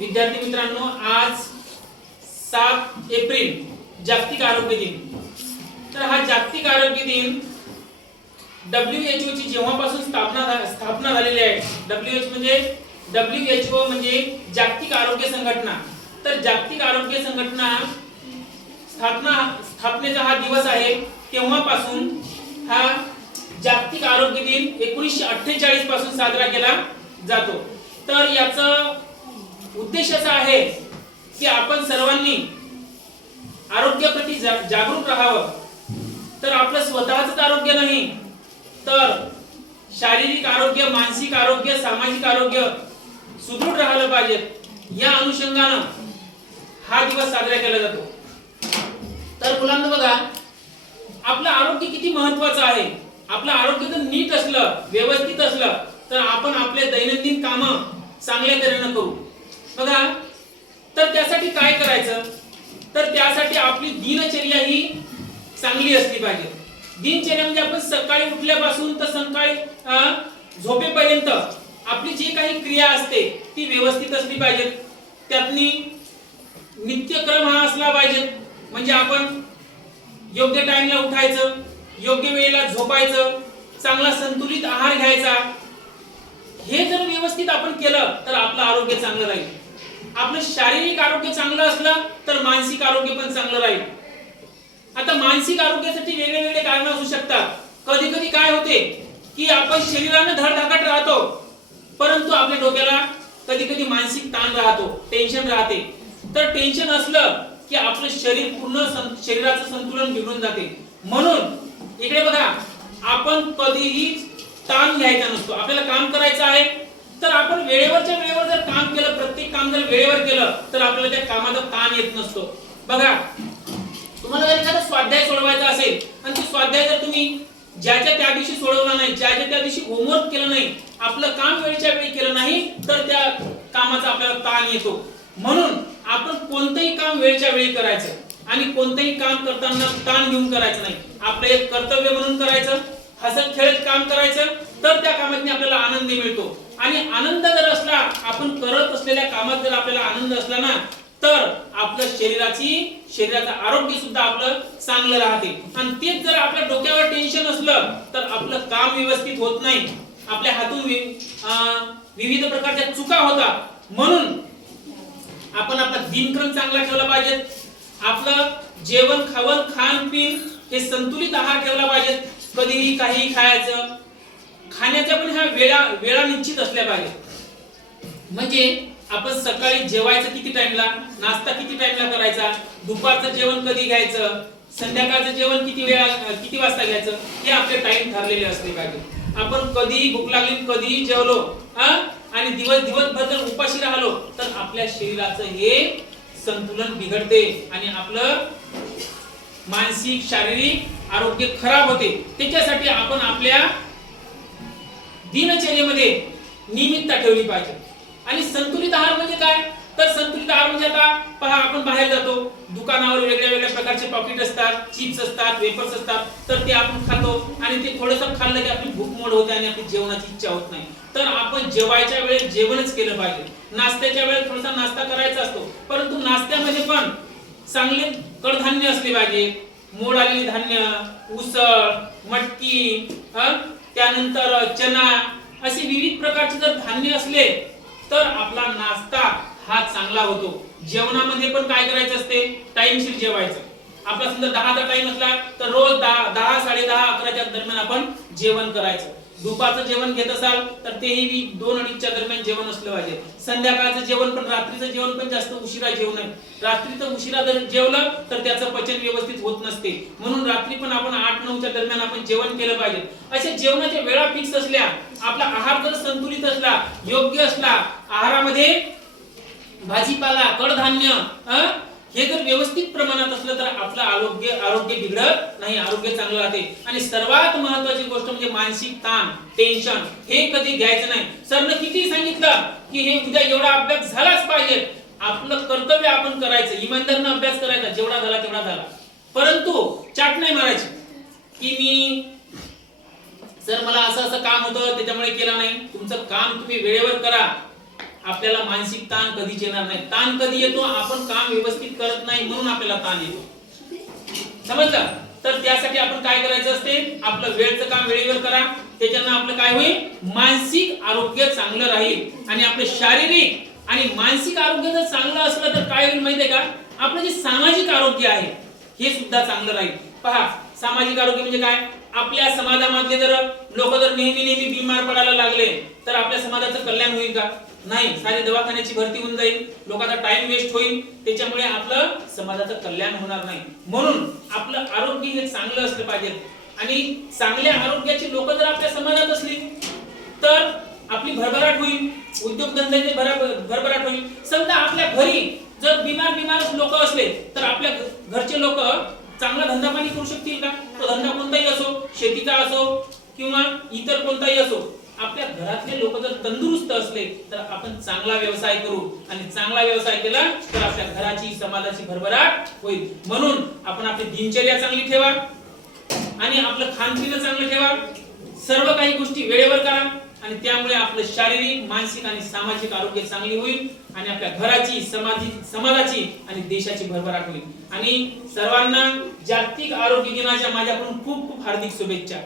विद्यार्थी मित्रांनो आज सात एप्रिल जागतिक आरोग्य दिन. तर हा जागतिक आरोग्य दिन डब्ल्यू एच ची जेव्हापासून स्थापना स्थापना झालेली आहे. डब्ल्यू एच म्हणजे डब्ल्यू एच ओ म्हणजे जागतिक आरोग्य संघटना. तर जागतिक आरोग्य संघटना स्थापना स्थापनेचा हा दिवस आहे. तेव्हापासून हा जागतिक आरोग्य दिन एकोणीसशे अठ्ठेचाळीसपासून साजरा केला जातो. तर याचं उद्देश असा आहे की आपण सर्वांनी आरोग्याप्रती जागरूक राहावं. तर आपलं स्वतःच आरोग्य नाही तर शारीरिक आरोग्य मानसिक आरोग्य सामाजिक आरोग्य सुदृढ राहिलं पाहिजे. या अनुषंगानं हा दिवस साजरा केला जातो. तर मुलांना बघा आपलं आरोग्य किती महत्वाचं आहे. आपलं आरोग्य जर नीट असलं व्यवस्थित असलं तर आपण आपले दैनंदिन कामं चांगल्या तऱ्हेनं करू. बघा तर त्यासाठी काय करायचं? तर त्यासाठी आपली दिनचर्या ही चांगली असली पाहिजे. दिनचर्या म्हणजे आपण सकाळी उठल्यापासून तर सकाळी झोपेपर्यंत आपली जी काही क्रिया असते ती व्यवस्थित असली पाहिजे. त्यातनी नित्यक्रम हा असला पाहिजे. म्हणजे आपण योग्य टाइमला उठायचं योग्य वेळेला झोपायचं चांगला संतुलित आहार घ्यायचा. हे जर व्यवस्थित आपण केलं तर आपलं आरोग्य चांगलं राहील. आपलं शारीरिक आरोग्य चांगलं असलं तर मानसिक आरोग्य पण चांगलं राहील. आता मानसिक आरोग्यासाठी वेगळे वेगळे कारण असू शकतात. कधी कधी काय होते की आपण शरीराने धडधाकट राहतो परंतु आपल्या डोक्याला कधी कधी मानसिक ताण राहतो टेन्शन राहते. तर टेन्शन असलं की आपलं शरीर पूर्ण सं- शरीराचं संतुलन बिघडून जाते. म्हणून इकडे बघा आपण कधीही ताण घ्यायचा नसतो. आपल्याला काम करायचं आहे तर आपण वेळेवरच्या वेळेवर जर काम केलं प्रत्येक काम जर वेळेवर तर आपल्याला त्या कामाचा ताण येत नसतो. बघा तुम्हाला जर एखादा स्वाध्याय सोडवायचा असेल आणि तो स्वाध्याय जर तुम्ही ज्याच्या त्या दिवशी सोडवला नाही ज्याच्या त्या दिवशी होमवर्क केलं नाही आपलं काम वेळच्या वेळी केलं नाही तर त्या कामाचा आपल्याला ताण येतो. म्हणून आपण कोणतंही काम वेळच्या वेळी करायचं आणि कोणतंही काम करताना ताण घेऊन करायचं नाही. आपलं एक कर्तव्य म्हणून करायचं हसत खेळत काम करायचं तर त्या कामातनी आपल्याला आनंद मिळतो. आणि आनंद जर असला आपण करत असलेल्या कामात जर आपल्याला आनंद असला ना तर आपलं शरीराची शरीराचं आरोग्य सुद्धा आपलं चांगलं राहते. आणि तेच जर आपल्या डोक्यावर टेन्शन असलं तर आपलं काम व्यवस्थित होत नाही. आपल्या हातून विविध प्रकारच्या चुका होतात. म्हणून आपण आपला दिनक्रम चांगला ठेवला पाहिजे आपलं जेवण खावण खाण पिण हे संतुलित आहार ठेवला पाहिजे कधीही काही खायचं खाण्याच्या पण ह्या वेळा वेळा निश्चित असल्या पाहिजे म्हणजे आपण सकाळी जेवायचं किती टाइमला नाश्ता किती टाइमला करायचा? दुपारचं जेवण कधी घ्यायचं? संध्याकाळचं जेवण किती वेळा किती वाजता घ्यायचं? हे आपले टाइम ठरलेले असले पाहिजे आपण कधीही भूक लागली कधीही जेवलो हा? आणि दिवस दिवसभर जर उपाशी राहिलो तर आपल्या शरीराचं हे संतुलन बिघडते आणि आपलं मानसिक शारीरिक आरोग्य खराब होते. त्याच्यासाठी आपण दिनचर्येमध्ये नियमितता ठेवली पाहिजे. आणि संतुलित आहार म्हणजे काय? तर संतुलित आहार म्हणजे आता पहा आपण बाहेर जातो. दुकानावर वेगळ्या वेगळ्या प्रकारचे पॉकेट असतात चिप्स असतात वेफर्स असतात. तर ते आपण खातो आणि ते थोडंसं खाल्लं की आपली भूक मोड होते आणि आपली जेवणाची इच्छा होत नाही. तर आपण जेवायच्या वेळेस जेवणच केलं पाहिजे. नाश्त्याच्या वेळेस थोडासा नाश्ता करायचा असतो. परंतु नाश्त्यामध्ये पण चांगले कडधान्य असले पाहिजे. मोड आलेली धान्य उसळ मटकी त्यानंतर चना असे विविध प्रकारचे जर धान्य असले तर आपला नाश्ता हा चांगला होतो. जेवणामध्ये पण काय करायचं असते? टाइमशीर जेवायचं. आपला समजा दहाचा टाइम असला तर रोज दहा दहा साडे दहा अकराच्या दरम्यान आपण जेवण करायचं. दुपारचं जेवण घेत असाल तर तेही दोन अडीचच्या दरम्यान जेवण असलं पाहिजे. संध्याकाळचं जेवण पण रात्रीचं जेवण पण जास्त उशिरा जेवू नये. रात्रीचं उशिरा जर जेवलं तर त्याचं पचन व्यवस्थित होत नसते. म्हणून रात्री पण आपण आठ नऊच्या दरम्यान आपण जेवण केलं पाहिजे. अशा जेवणाच्या वेळा फिक्स असल्या आपला आहार जर संतुलित असला योग्य असला आहारामध्ये भाजीपाला कडधान्य अं? हे जर व्यवस्थित प्रमाणात असलं तर आपलं आरोग्य आरोग्य बिघडत नाही आरोग्य चांगलं राहते. आणि सर्वात महत्वाची गोष्ट म्हणजे मानसिक ताण टेन्शन हे कधी घ्यायचं नाही. सरनं किती सांगितलं की हे उद्या एवढा अभ्यास झालाच पाहिजे. आपलं कर्तव्य आपण करायचं. इमानदारनं अभ्यास करायचा. जेवढा झाला तेवढा झाला. परंतु चाट नाही मारायची. की मी सर मला असं असं काम होतं त्याच्यामुळे केलं नाही. तुमचं काम तुम्ही वेळेवर करा. आपल्याला मानसिक ताण कधीच येणार नाही. ताण कधी येतो? आपण काम व्यवस्थित करत नाही म्हणून आपल्याला ताण येतो. समजलं? तर त्यासाठी आपण काय करायचं असते? आपलं वेळचं काम वेळेवर करा. त्याच्यानं आपलं काय होईल? मानसिक आरोग्य चांगलं राहील. आणि आपलं शारीरिक आणि मानसिक आरोग्य जर चांगलं असलं तर काय होईल माहितीये का? आपलं जे सामाजिक आरोग्य आहे हे सुद्धा चांगलं राहील. पहा सामाजिक आरोग्य म्हणजे काय? आपल्या समाजामधले जर लोक जर नेहमी नेहमी बिमार पडायला लागले तर आपल्या समाजाचं कल्याण होईल का? नाही. सारी दवाखान्याची भरती होऊन जाईल. लोकांचा टाइम वेस्ट होईल. त्याच्यामुळे आपलं समाजाचं कल्याण होणार नाही. म्हणून आपलं आरोग्य हे चांगलं असलं पाहिजे. आणि चांगल्या आरोग्याची लोक जर आपल्या समाजात असली तर आपली भरभराट होईल. उद्योगधंद्याची भरभराट होईल. समजा आपल्या घरी जर बिमार बिमार लोक असले तर आपल्या घरचे लोक चांगला धंदा पाणी करू शकतील का? तो धंदा कोणताही असो शेतीचा असो किंवा इतर कोणताही असो आपल्या घरातले लोक जर तंदुरुस्त असले तर आपण चांगला व्यवसाय करू आणि चांगला व्यवसाय केला तर आपल्या घराची समाजाची भरभराट होईल. म्हणून आपण आपली दिनचर्या चांगली ठेवा आणि आपलं खानपिन चांगलं ठेवा. सर्व काही गोष्टी वेळेवर करा. आणि त्यामुळे आपलं शारीरिक मानसिक आणि सामाजिक आरोग्य चांगली होईल आणि आपल्या घराची समाजी समाजाची आणि देशाची भरभराट होईल. आणि सर्वांना जागतिक आरोग्य दिनाच्या माझ्याकडून खूप खूप हार्दिक शुभेच्छा.